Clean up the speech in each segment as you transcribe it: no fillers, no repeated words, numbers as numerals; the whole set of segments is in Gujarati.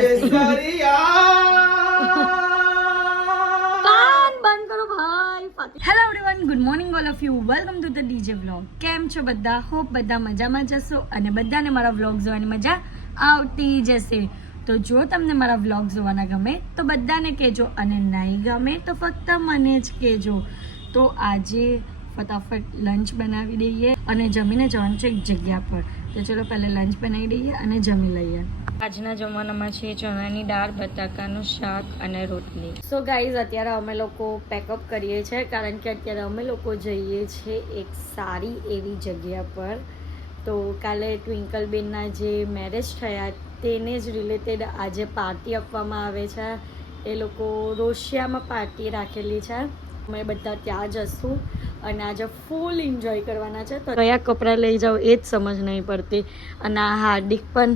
Hello everyone, good morning all of you. Welcome to the DJ vlog. કેમ છો બધા? હોપ બધા મજામાં જશો અને બધાને મારા વ્લોગ જોવાની મજા આવતી જશે. તો જો તમને મારા વ્લોગ જોવાના ગમે તો બધાને કહેજો, અને નહીં ગમે તો ફક્ત મને જ કહેજો. તો આજે ફટાફટ લંચ બનાવી દઈએ અને જમીને જવાનું છે એક જગ્યા પર. તો ચલો પહેલાં લંચ બનાવી દઈએ અને જમી લઈએ. આજના જમવાનામાં છે ચણાની દાળ, બટાકાનું શાક અને રોટલી. સો ગાઈઝ, અત્યારે અમે લોકો પેકઅપ કરીએ છીએ કારણ કે અત્યારે અમે લોકો જઈએ છીએ એક સારી એવી જગ્યા પર. તો કાલે ટ્વિંકલબેનના જે મેરેજ થયા તેને જ રિલેટેડ આજે પાર્ટી આપવામાં આવે છે. એ લોકો રોશિયામાં પાર્ટી રાખેલી છે. અમે બધા ત્યાં જશું અને આજે ફૂલ એન્જોય કરવાના છે. તો કયા કપડાં લઈ જાઓ એ જ સમજ નહીં પડતી. અને આ હાર્દિક પણ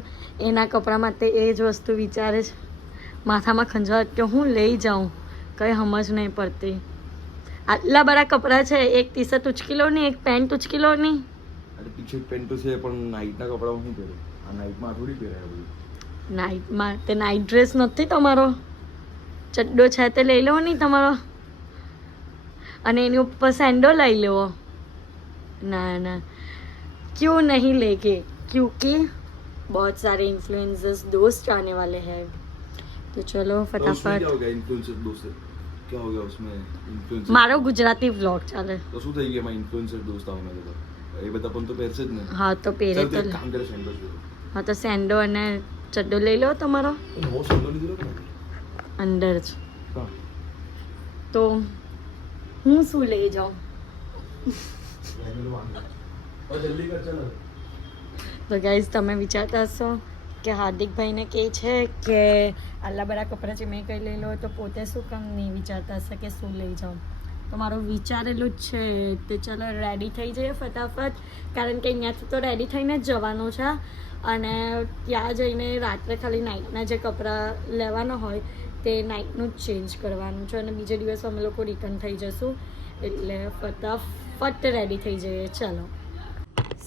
એના કપડાં માટે એ જ વસ્તુ વિચારે છે. માથામાં ખંજવાટ કે હું લઈ જાઉં, કંઈ સમજ નહીં પડતી. આટલા બધા કપડાં છે, એક ટી શર્ટ ઉચકી લો નહીં, એક પેન્ટ ઉચકી લો નહીં. ટી શર્ટ પેન્ટ તો છે પણ નાઇટના કપડાં હું પહેરું? આ નાઇટમાં થોડી પહેરાય બધું. નાઇટમાં તે નાઇટ ડ્રેસ નથી તમારો? ચડ્ડો છે તે લઈ લો નહીં તમારો, અને એની ઉપર સેન્ડો લઈ લેવો. ના ના, क्यों नहीं लेके, क्योंकि बहुत सारे इन्फ्लुएंसर्स दोस्त आने वाले हैं. तो चलो फटाफट. क्या हो गया इन्फ्लुएंसर दोस्त? क्या हो गया उसमें इन्फ्लुएंसर? मारो गुजराती व्लॉग चाले. તો શું થઈ ગયા? માં ઇન્ફ્લુએન્સર દોસ્ત આવો મેં તો એ બધા પણ તો પહેરશે જ ને. હા તો પહેરે તો. કામ કરે સેન્ડો છે. હા તો સેન્ડો અને ચડ્ડો લઈ લો તમારો. નો સેન્ડો લીધો કે અંદર જ. હા તો હું શું લઈ જાઉં? જલ્દી કર ચાલો. તો ગાઈઝ, તમે વિચારતા હશો કે હાર્દિકભાઈને કહે છે કે આટલા બધા કપડાં છે મેં કંઈ લઈ લો, તો પોતે શું કામ નહીં વિચારતા હશે કે શું લઈ જાઉં? તો મારું વિચારેલું જ છે. તો ચાલો રેડી થઈ જઈએ ફટાફટ, કારણ કે અહીંયાથી તો રેડી થઈને જ જવાનું છે. અને ત્યાં જઈને રાત્રે ખાલી નાઇટના જે કપડાં લેવાના હોય તે નાઇટનું જ ચેન્જ કરવાનું છે, અને બીજે દિવસ અમે લોકો રિટર્ન થઈ જશું. એટલે ફટાફટ રેડી થઈ જઈએ. ચાલો.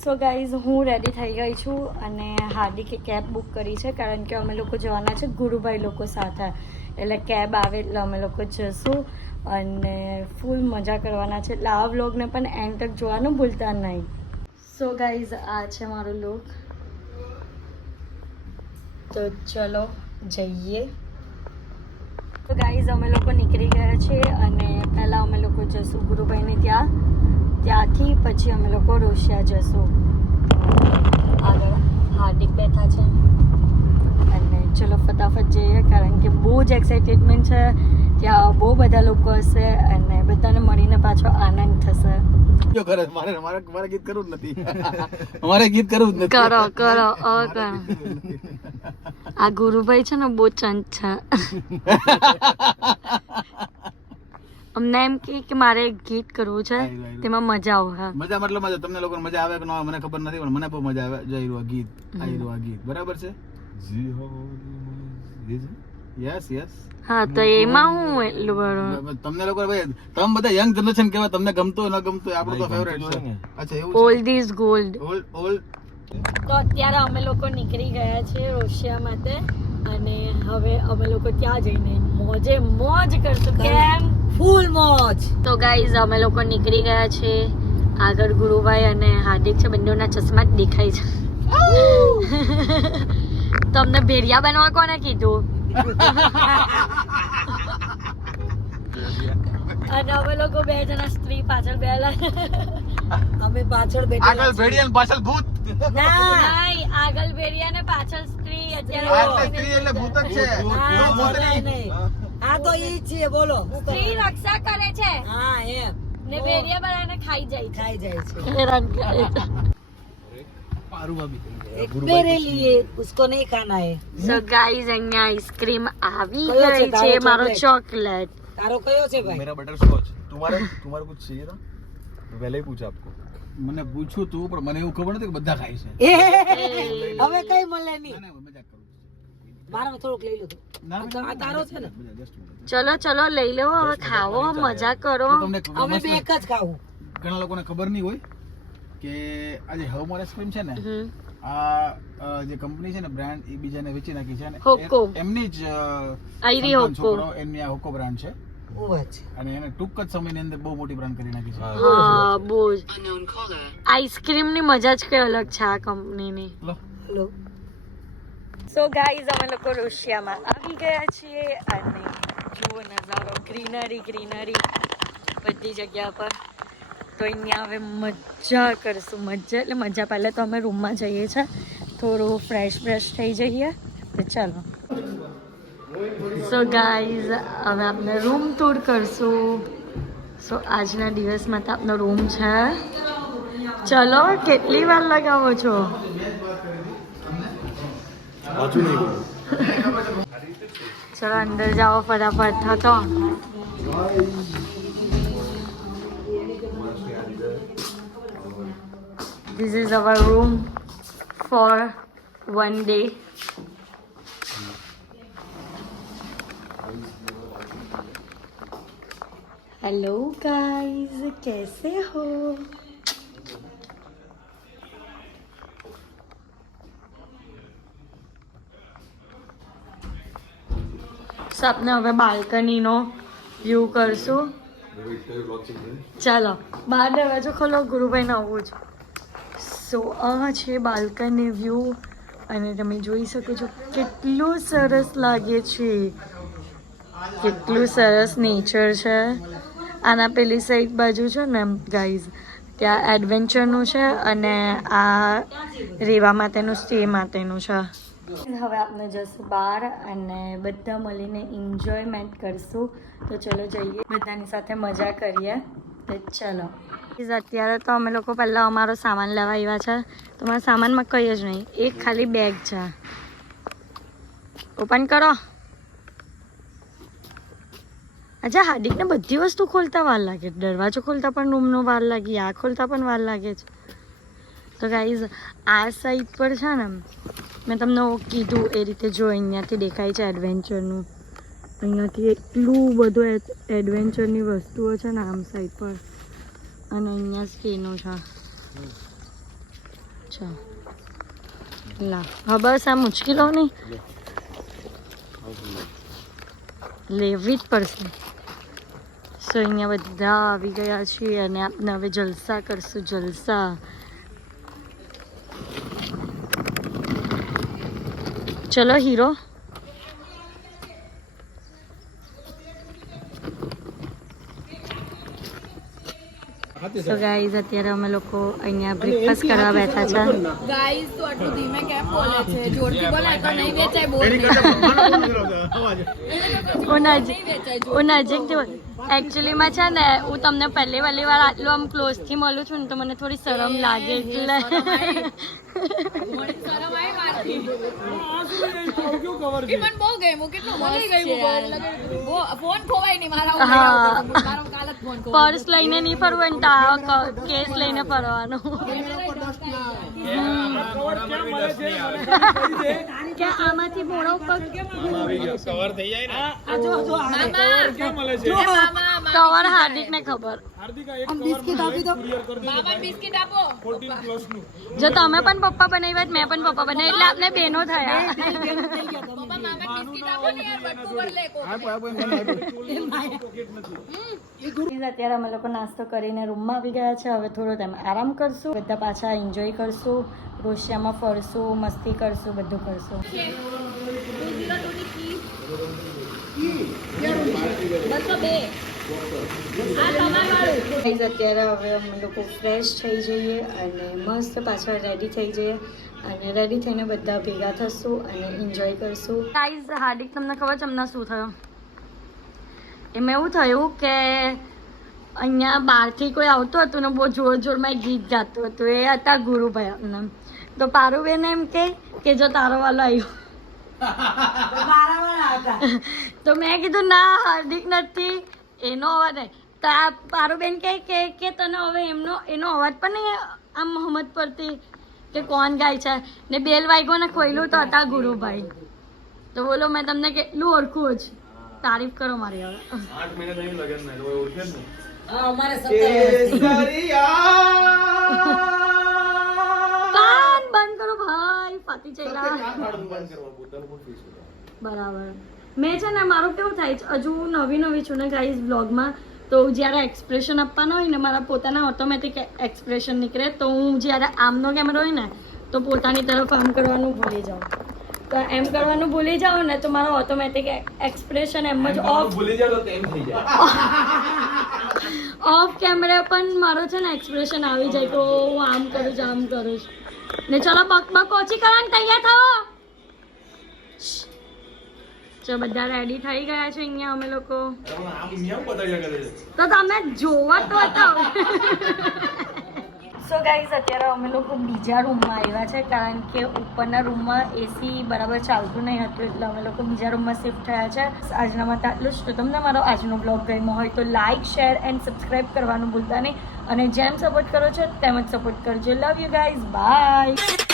સો ગાઈઝ, હું રેડી થઈ ગઈ છું અને હાર્દિકે કેબ બુક કરી છે કારણ કે અમે લોકો જવાના છે ગુરુભાઈ લોકો સાથે. એટલે કેબ આવે એટલે અમે લોકો જઈશું અને ફૂલ મજા કરવાના છે. એટલે આ વ્લોગને પણ એન્ડ તક જોવાનું ભૂલતા નહીં. સો ગાઈઝ, આ છે મારો લુક. તો ચલો જઈએ. તો ગાઈઝ, અમે લોકો નીકળી ગયા છીએ અને પહેલાં અમે લોકો જઈશું ગુરુભાઈને ત્યાં. ત્યાંથી પછી અમે લોકો રોશિયા જશું. આગળ હાર્દિક બેઠા છે અને ચલો ફટાફટ જઈએ કારણ કે બહુ જ એક્સાઇટેડમેન્ટ છે. ત્યાં બહુ બધા લોકો હશે અને બધાને મળીને પાછો આનંદ થશે. મારે ગીત કરવું જ નથી. અમારે ગીત કરવું જ નથી. કરો કરો કરો. આ ગુરુભાઈ છે ને બહુ ચંદ છે. અમને એમ કે મારે ગીત કરવું છે, તેમાં મજા આવે. મજા મતલબ મજા. તમને લોકોને મજા આવે કે ન આવે મને ખબર નથી, પણ મને બહુ મજા આવે. જય રૂઆ ગીત, આઈ રૂઆ ગીત, બરાબર છે? જી હો, યસ યસ. હા તો એમાં હું એટલું બરોબર. તમને લોકો ભાઈ, તમે બધા યંગ જનરેશન કહેવાય, તમને ગમતો ન ગમતો આપણું તો ફેવરેટ છે. અચ્છા એવું છે. Old is gold. ઓલ્ડ. તો અત્યારે અમે લોકો નીકળી ગયા છીએ રોશિયા માટે અને હવે અમે લોકો ત્યાં જઈને મોજે મોજ કરશું. કેમ? ફૂલ મોજ. તો ગાઈઝ, અમે લોકો નીકળી ગયા છે. આગળ ગુરુભાઈ અને હાર્દિક છે, બંનેના ચશ્મા જ દેખાય છે. તમને ભેરિયા બનવા કોને કીધું? અને અમે લોકો બે જણા સ્ત્રી પાછળ બેલા. અમે પાછળ બેઠા. આગળ ભેડિયા પાછળ ભૂત. નહીં, આગળ ભેરિયા ને પાછળ સ્ત્રી. અત્યારે સ્ત્રી એટલે ભૂત જ છે. આ તો ઈ છે. બોલો, સ્ત્રી રક્ષા કરે છે. હા એમ. ને ભેરિયા બનાવીને ખાઈ જાય છે. ખાઈ જાય છે. હેરાન કરે છે. एक मेरे लिए उसको नहीं खाना है. સો ગાઈઝ, અહીંયા આઈસ્ક્રીમ આવી કયો છે ગઈ છે. તારો મારો chocolate? ચોકલેટ. तारो कयो છે ભાઈ? मेरा बटर स्कॉच. तुम्हारा कुछ चाहिए था? मैं पहले ही पूछा आपको. મને પૂછ્યું તું પણ મને એવું ખબર નથી કે બધા ખાય છે. હવે કઈ મળે નહીં. ના મજાક કરું. મારામાં થોડુંક લઈ લો. આ તારો છે ને? ચલો ચલો લઈ લેવો, હવે ખાવો, મજા કરો. તમને અમે બે એક જ ખાવું. ઘણા લોકોને ખબર નહીં હોય કે આ જે હવમોર આઈસ્ક્રીમ છે ને, આ જે કંપની છે ને બ્રાન્ડ એ બીજાને વેચી નાખી છે અને હોકો. એમની જ આઈરી સંતાન હોકો. છોકરો એમની આ હોકો બ્રાન્ડ છે હું વાત છે. અને એને ટૂંક જ સમયની અંદર બહુ મોટી બ્રાન્ડ કરી નાખી છે. હા બહુ જ આઈસ્ક્રીમ ની મજા જ કઈ અલગ છે આ કંપનીની. લો. હેલો. સો ગાઈઝ અમે લોકો રશિયામાં આવી ગયા છીએ અને જુઓ નજારો ગ્રીનરી ગ્રીનરી બધી જગ્યા પર. તો અહીંયા હવે મજા કરશું. મજા એટલે મજા. પહેલાં તો અમે રૂમમાં જઈએ છીએ થોડું ફ્રેશ થઈ જઈએ તો ચાલો. સો ગાઈઝ હવે આપણે રૂમ ટૂર કરશું. સો આજના દિવસમાં તો આપનો રૂમ છે. ચલો કેટલી વાર લગાવો છો? ચલો અંદર જાઓ ફટાફટ. થતો This is our room for one day. Hello guys, कैसे हो? સપને હવે બાલ્કનીનો વ્યૂ કરશું. ચાલો બહાર દરવાજો ખોલો, ગુરુભાઈને આવવું છે. સો આ છે બાલ્કની વ્યૂ અને તમે જોઈ શકો છો કેટલું સરસ લાગે છે, કેટલું સરસ નેચર છે. આના પેલી સાઈડ બાજુ છે ને ગાઈઝ ત્યાં એડવેન્ચરનું છે અને આ રહેવા માટેનું સ્ટે માટેનું છે. હવે આપણે જશું બહાર અને બધા મળીને એન્જોયમેન્ટ કરશું. તો ચલો જઈએ, બધાની સાથે મજા કરીએ. તો ચલો. અત્યારે તો અમે લોકો પહેલાં અમારો સામાન લેવા આવ્યા છે. તો મારા સામાનમાં કંઈ જ નહીં, એક ખાલી બેગ છે. ઓપન કરો. અચ્છા હાર્દિકને બધી વસ્તુ ખોલતા વાર લાગે. દરવાજો ખોલતા પણ રૂમનો વાર લાગી, આ ખોલતા પણ વાર લાગે છે. તો ગાઈઝ આ સાઈડ પર છે ને મેં તમને કીધું એ રીતે જો અહીંયાથી દેખાય છે એડવેન્ચરનું. અહીંયાથી એટલું બધું એડવેન્ચરની વસ્તુઓ છે ને આમ સાઈડ પર અને અહીંયા સ્ટેનું છે. અચ્છા લા હા બસ આ મુશ્કેલો નહીં લેવી જ પડશે. સો અહીંયા બધા આવી ગયા છીએ અને આપણે હવે જલસા કરશું. જલસા. ચલો હીરો. સો ગાઈઝ અત્યારે અમે લોકો અહીંયા બ્રેકફાસ્ટ કરવા બેઠા છે. ગાઈસ તો આટલું ધીમે કેમ બોલે છે? જોરથી બોલે તો નહીં વેચાય. બોલ હું નજીક જો એકચ્યુઅલીમાં છે ને હું તમને પહેલી વાર આટલું આમ ક્લોઝથી મળું છું ને તો મને થોડી શરમ લાગે એટલે પણ બહુ ગયું કેટલું મળી ગયું. ફોન ખોવાય નહીં મારા. હા મારો કાલ જ ફોન પર્સ લઈને નહીં ફરવું ને કેસ લઈને ફરવાનું કે આમાંથી મોડા ઉપર કવર થઈ જાય ને. કવર હાર્દિક ને ખબર. બિસ્કિટ આપી દો. મામા બિસ્કિટ આપો. જો તમે પણ પપ્પા બનાવ્યા મેં પણ પપ્પા બનાવ્યા એટલે આપણે બહેનો થયા. પપ્પા મામા બિસ્કિટ આપો ને યાર. બટકું ભર લે કો. અત્યારે અમે લોકો નાસ્તો કરીને રૂમમાં આવી ગયા છે. હવે થોડો ટાઈમ આરામ કરશું, બધા પાછા એન્જોય કરશું, રશિયામાં ફરશું, મસ્તી કરશું, બધું કરશું. અત્યારે હવે અમે લોકો ફ્રેશ થઈ જઈએ અને મસ્ત પાછા રેડી થઈ જઈએ અને રેડી થઈને બધા ભેગા થશું અને એન્જોય કરશું. ગાઈઝ હાર્દિક તમને ખબર છે હમણાં શું થયું? એમાં એવું થયું કે અહીંયા બહારથી કોઈ આવતું હતું ને બહુ જોરમાં ગીત ગાતું હતું. એ હતા ગુરુભાઈ અમને. તો પારુબેન એમ કે જો તારો વાલો આવ્યો. તો મેં કીધું ના હાર્દિક નથી, એનો અવાજ નહીં. તો આ પારુબેન કે તને હવે એનો અવાજ પણ નહીં આમ સમજ પડતી કે કોણ ગાય છે. ને બેલ વાગ્યો ને ખોયલું તો હતા ગુરુભાઈ. તો બોલો મેં તમને કેટલું ઓળખું જ. તારીફ કરો મારી હવે. 8 મહિના નહીં લગન ને તો ઓળખે જ ને. અમારે કાન બંધ કરો ભાઈ. પાતી ચેલા બરાબર. મેં છે ને મારું કેવું થાય છે, હજુ નવી છું ને ગાઈઝ બ્લોગમાં, તો જ્યારે એક્સપ્રેશન આપવાના હોય ને મારા પોતાના ઓટોમેટિક એક્સપ્રેશન નીકળે, તો હું જ્યારે આમનો કેમેરો હોય ને તો પોતાની તરફ આમ કરવાનું ભૂલી જાઉં, તો એમ કરવાનું ભૂલી જાઉં ને તો મારો ઓટોમેટિક એક્સપ્રેશન એમ જ ઓફ ભૂલી જાવ તો તેમ થઈ જાય. ઓફ કેમેરા પણ મારો છે ને એક્સપ્રેશન આવી જાય, તો હું આમ કરું છું આમ કરું છું ને. ચલો બક ઓછી કરવાની તૈયાર થાઓ. જો બધા રેડી થઈ ગયા છે અહીંયા અમે લોકો, તો તમે જોવા તો બતાવો. સો ગાઈઝ અત્યારે અમે લોકો બીજા રૂમમાં આવ્યા છે, કારણ કે ઉપરના રૂમમાં એસી બરાબર ચાલતું નહીં હતું, એટલે અમે લોકો બીજા રૂમમાં શિફ્ટ થયા છે. આજના માટે આટલું જ. તો તમને મારો આજનો બ્લોગ ગમ્યો હોય તો લાઇક, શેર એન્ડ સબસ્ક્રાઈબ કરવાનું ભૂલતા નહીં, અને જેમ સપોર્ટ કરો છો તેમ જ સપોર્ટ કરજો. Love you guys, by.